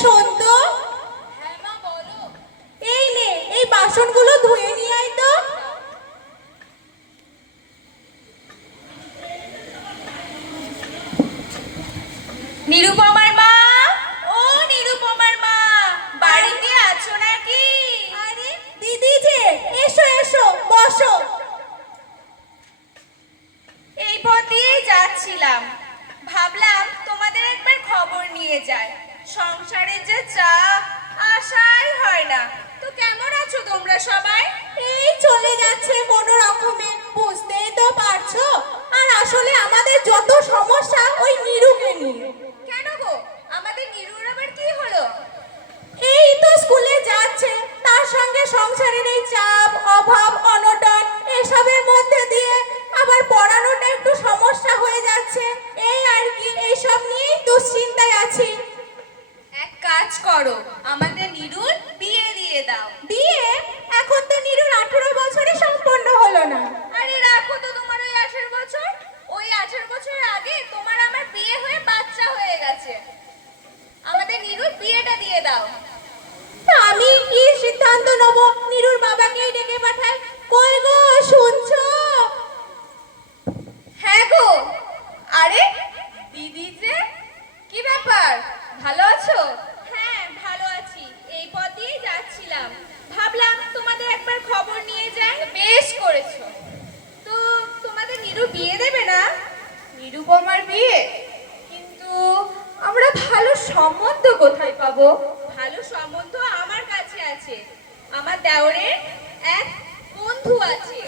শোন তো হ্যাঁ এই নে এই বাসনগুলো ধুয়ে নিয়ে আয় তো। নিরুপমার মা। ও নিরুপমার মা। বাড়িতে আছো নাকি? আরে দিদি যে এসো এসো বসো। এই পথ দিয়েই যাচ্ছিলাম। ভাবলাম তোমাদের একবার খবর নিয়ে যাই। সংসারে যে চাপ আশাই হয় না। তো কেমন আছো তোমরা সবাই? এই চলে যাচ্ছে কোনো রকমে বুঝতেই তো পারছ? আর আসলে আমাদের যত সমস্যা ওই নিরুকে নিয়ে। কেন গো? আমাদের নিরুর আবার কি হলো? এই তো স্কুলে যাচ্ছে তার সঙ্গে সংসারের এই চাপ অভাব অনটন এসবের মধ্যে দিয়ে আবার পড়ানোটা একটু সমস্যা হয়ে যাচ্ছে। এই আর কি এইসব নিয়েই দুশ্চিন্তায় আছি। কাজ করো। আমাদের নিরুর বিয়ে দিয়ে দাও। বিয়ে? এখন তো নিরুর আঠেরো বছরে সম্পন্ন হলো না। আরে রাখো তো তোমার ওই আঠেরো বছর। ওই আঠেরো বছর আগে তোমার আমার বিয়ে হয়ে বাচ্চা হয়ে গেছে। আমাদের নিরুর বিয়েটা দিয়ে দাও। আমি কি সিদ্ধান্ত নেব? নিরুর বাবাকেই ডেকে পাঠাই? কই গো শুনছো? হ্যাঁ গো। আরে দিদি যে কি ব্যাপার? ভালো আছো হ্যাঁ ভালো আছি এই পথ দিয়েই যাচ্ছিলাম ভাবলাম তোমাদের একবার খবর নিয়ে যাই। বেশ করেছ। তো তোমাদের নিরু বিয়ে দেবে না? নিরুপমার বিয়ে। কিন্তু আমরা ভালো সম্বন্ধ কোথায় পাবো? ভালো সম্বন্ধ আমার কাছে আছে। আমার দেওরের এক বন্ধু আছে।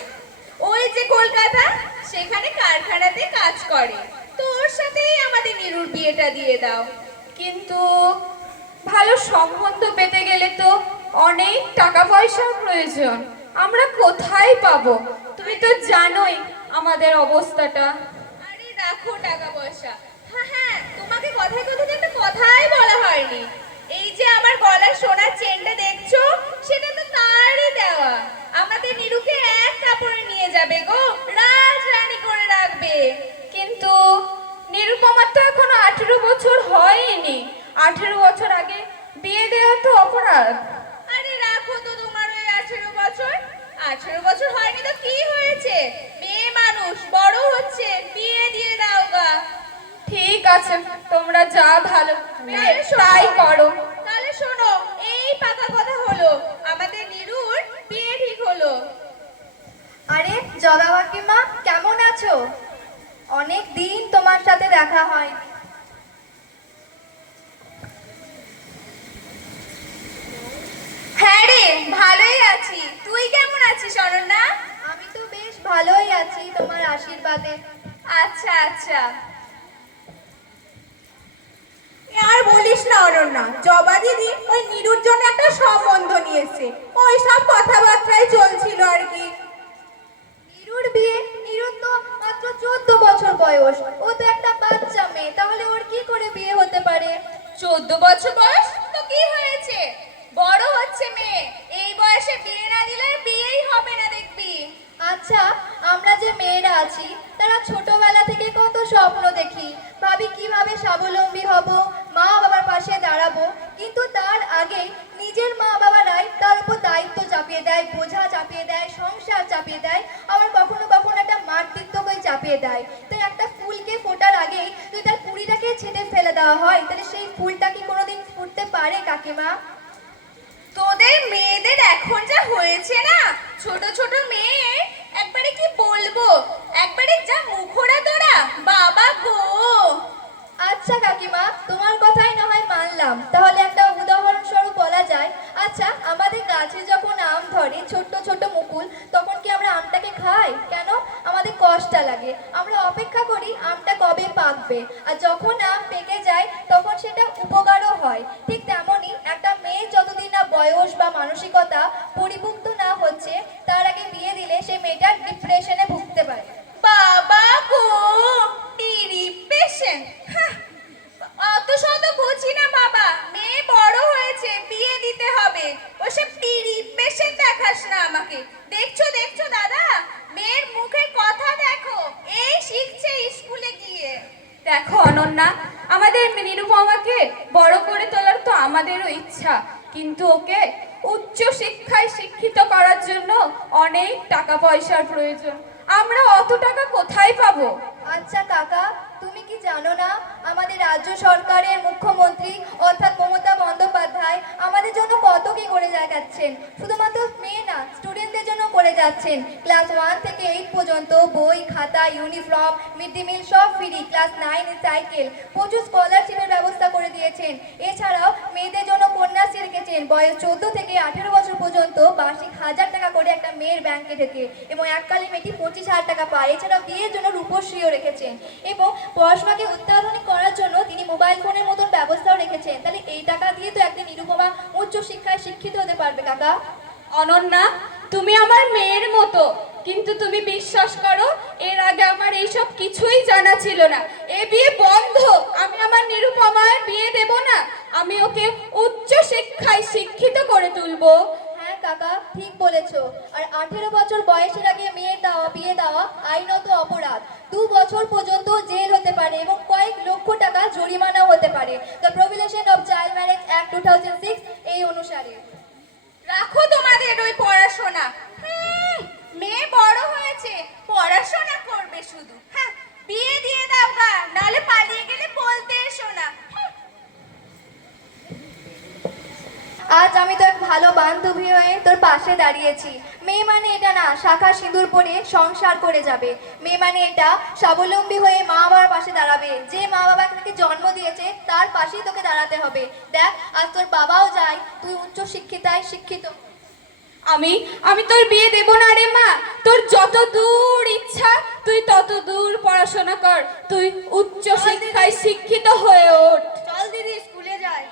ওই যে কলকাতা সেখানে কারখানাতে কাজ করে। তো ওর সাথেই আমাদের নিরুর বিয়েটা দিয়ে দাও। কিন্তু ভালো সম্বন্ধ পেতে গেলে তো অনেক টাকা পয়সার প্রয়োজন। আমরা কোথায় পাবো? তুমি তো জানোই আমাদের অবস্থাটা। আরে রাখো টাকা পয়সা হ্যাঁ হ্যাঁ তোমাকে কথায় কথাতে একটা কথাই বলা হয়নি। এই যে আমার গলার সোনার চেনটা দেখছ সেটা তো তারই দেওয়া। আমাদের নিরুকে এক কাপড়ে নিয়ে যাবে গো রাজ রানী করে রাখবে। কিন্তু নিরুপমার তো এখনও আঠেরো বছর হয়নি। আঠেরো বছর আগে বিয়ে দেওয়া তো অপরাধ আরে রাখো তো তোমার ওই আঠেরো বছর আঠেরো বছর হয়নি তো কি হয়েছে? মেয়ে মানুষ বড় হচ্ছে বিয়ে দিয়ে দাও গা। ঠিক আছে তোমরা যা ভালো তাই করো। তাহলে শোনো এই পাকা কথা হলো আমাদের নিরুর বিয়ে ঠিক হলো। আরে জগা কাকিমা কেমন আছো? অনেক দিন তোমার সাথে দেখা হয় হ্যাঁ রে ভালোই আছি। তুই কেমন আছিস অনন্যা আমি তো বেশ ভালোই আছি তোমার আশীর্বাদে। আচ্ছা আচ্ছা। আর বলিস না অরণ্যা। জবা দিদি ওই নিরুর জন্য একটা সম্বন্ধ নিয়েছে। ওই সব কথাবার্তাই চলছিল আর কি। নিরুর বিয়ে? নিরুর তো মাত্র চোদ্দ বছর বয়স। ও তো একটা বাচ্চা মেয়ে। তাহলে ওর কি করে বিয়ে হতে পারে? চোদ্দ বছর বয়স? তো কি হয়েছে? বড় হচ্ছে মেয়ে। এই বয়সে বিয়ে না দিলে আর বিয়েই হবে না দেখবি আচ্ছা আমরা যে মেয়েরা আছি, তারা ছোটবেলা থেকে কত স্বপ্ন দেখি। ভাবি কীভাবে স্বাবলম্বী হব, মা বাবার পাশে দাঁড়াবো, কিন্তু তার আগে নিজের মা বাবারাই তার উপর দায়িত্ব চাপিয়ে দেয়, বোঝা চাপিয়ে দেয়, সংসার চাপিয়ে দেয়, আবার কখনো কখনো একটা মাতৃত্বকে চাপিয়ে দেয়। তাই একটা ফুলকে ফোটার আগেই যদি তার কুড়িটাকে ছেটে ফেলে দেওয়া হয়, তাহলে সেই ফুলটা কি কোনোদিন ফুটতে পারে, কাকিমা? তোদের মেয়েদের এখন যা হয়েছে না, ছোট ছোট মেয়ে একবারে কি বলব? একবারে যা মুখোরা তোরা বাবা গো! আচ্ছা কাকিমা, তোমার কথাই না হয় মানলাম। তাহলে একটা উদাহরণস্বরূপ বলা যায়। আচ্ছা আমাদের গাছে যখন আম ধরে, ছোট্ট ছোট্ট মুকুল, তখন কি আমরা আমটাকে খাই? কেন? আমাদের কষ্ট লাগে। আমরা অপেক্ষা করি, আমটা কবে পাকবে। আর যখন আম পেকে যায় তখন সেটা উপকারও হয় ঠিক তেমনই একটা মেয়ের যতদিন না বয়স বা মানসিকতা পরিপুক্ত না হচ্ছে তার আগে বিয়ে দিলে সে মেয়েটা ডিপ্রেশনে ভুগতে পারে বাবা গো টিরি পেশেন্ট অত শত বুঝি না বাবা মেয়ে বড় হয়েছে বিয়ে দিতে হবে ওসব টিরি পেশেন্ট দেখাস না আমাকে দেখছ দেখছ দাদা মেয়ের মুখে কথা দেখো অনন্যা, আমাদের নিরুপমাকে বড় করে তোলার তো আমাদেরও ইচ্ছা, কিন্তু ওকে উচ্চ শিক্ষায় শিক্ষিত করার জন্য অনেক টাকা পয়সার প্রয়োজন। আমরা অত টাকা কোথায় পাবো? আচ্ছা কাকা, তুমি কি জানো না? আমাদের রাজ্য সরকারের মুখ্যমন্ত্রী অর্থাৎ মমতা বন্দ্যোপাধ্যায় আমাদের জন্য কত কি করে দেখাচ্ছেন? শুধুমাত্র মেয়ে না স্টুডেন্টদের জন্য করে যাচ্ছেন। ক্লাস ওয়ান থেকে এইট পর্যন্ত বই, খাতা ইউনিফর্ম মিড ডে মিল সব ফ্রি ক্লাস নাইন সাইকেল প্রচুর স্কলারশিপের ব্যবস্থা করে দিয়েছেন। এছাড়াও মেয়েদের জন্য কন্যাশ্রী রেখেছেন। বয়স চোদ্দ থেকে আঠেরো বছর পর্যন্ত বার্ষিক হাজার টাকা করে একটা মেয়ের ব্যাংকে থেকে এবং এককালীন মেয়েটি পঁচিশ হাজার টাকা পায়। এছাড়াও বিয়ের জন্য রূপশ্রীও রেখেছেন এবং পড়াশোনাকে অত্যাধুনিক করার জন্য তিনি মোবাইল ফোনের মতন ব্যবস্থাও রেখেছেন। তাহলে এই টাকা দিয়ে তো একদিন নিরুপমা উচ্চ শিক্ষায় শিক্ষিত হতে পারবে কাকা। অনন্যা তুমি আমার মেয়ের মতো কিন্তু তুমি বিশ্বাস করো এর আগে আমার এইসব কিছুই জানা ছিল না। এ বিয়ে বন্ধ আমি আমার নিরুপমার বিয়ে দেব না। আমি ওকে উচ্চ শিক্ষায় শিক্ষিত করে তুলবো। হ্যাঁ কাকা ঠিক বলেছ। আর আঠেরো বছর বয়সের আগে মেয়ের দেওয়া বিয়ে দেওয়া আইনত অপরাধ। দু বছর পর্যন্ত জেল হতে পারে এবং কয়েক লক্ষ টাকা জরিমানা হতে পারে। The prohibition of child marriage act two thousand six এই অনুসারে। রাখো তোমাদের ওই পড়াশোনা। মেয়ে বড় হয়েছে, পড়াশোনা করবে শুধু। হ্যাঁ বিয়ে দিয়ে দাও গা নাহলে পালিয়ে গেলে বলতে এসো না হুম। আজ আমি তো এক ভালো বান্ধবী হয়ে তোর পাশে দাঁড়িয়েছি। মেয়ে মানে এটা না শাখা সিঁদুর পরে সংসার করে যাবে। মেয়ে মানে এটা স্বাবলম্বী হয়ে মা বাবার পাশে দাঁড়াবে। যে মা বাবা তোকে জন্ম দিয়েছে তার পাশেই তোকে দাঁড়াতে হবে। দেখ আজ তোর বাবাও যায় তুই উচ্চ শিক্ষিতায় শিক্ষিত। আমি আমি তোর বিয়ে দেব না রে মা। তোর যত দূর ইচ্ছা তুই তত দূর পড়াশোনা কর। তুই উচ্চ শিক্ষায় শিক্ষিত হয়ে ওঠ চল দিদি স্কুলে যাই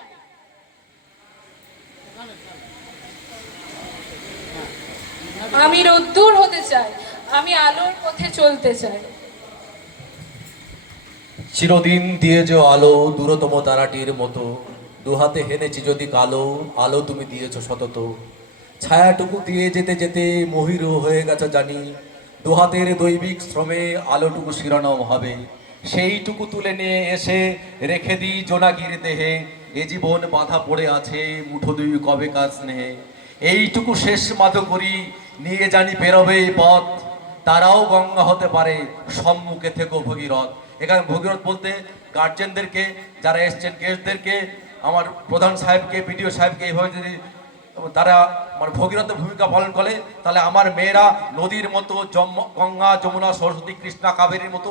আমি রোদ্দুর হতে চাই আমি আলোর পথে চলতে চাই। চিরদিন দিয়ে যে আলো দূরতম তারাটির মতো, দুহাতে হেনেছি যদি কালো, আলো তুমি দিয়েছ সতত। ছায়াটুকু দিয়ে যেতে যেতে মহির হয়ে গেছে জানি, দুহাতের দৈবিক শ্রমে আলোটুকু শিরোনাম হবে। সেইটুকু তুলে নিয়ে এসে রেখে দিই জোনাকির দেহে, এ জীবন বাধা পড়ে আছে মুঠো দুই কবে কাজ স্নেহে। এইটুকু শেষ মাধ করি নিয়ে জানি বেরোবে পথ তারাও গঙ্গা হতে পারে সম্মুখে থেকেও ভগীরথ। এখানে ভগীরথ বলতে গার্জেনদেরকে যারা এসছেন গেস্টদেরকে আমার প্রধান সাহেবকে বিডিও সাহেবকে, এইভাবে যদি তারা আমার ভগীরথের ভূমিকা পালন করে, তাহলে আমার মেয়েরা নদীর মতো গঙ্গা, যমুনা, সরস্বতী, কৃষ্ণা, কাবেরীর মতো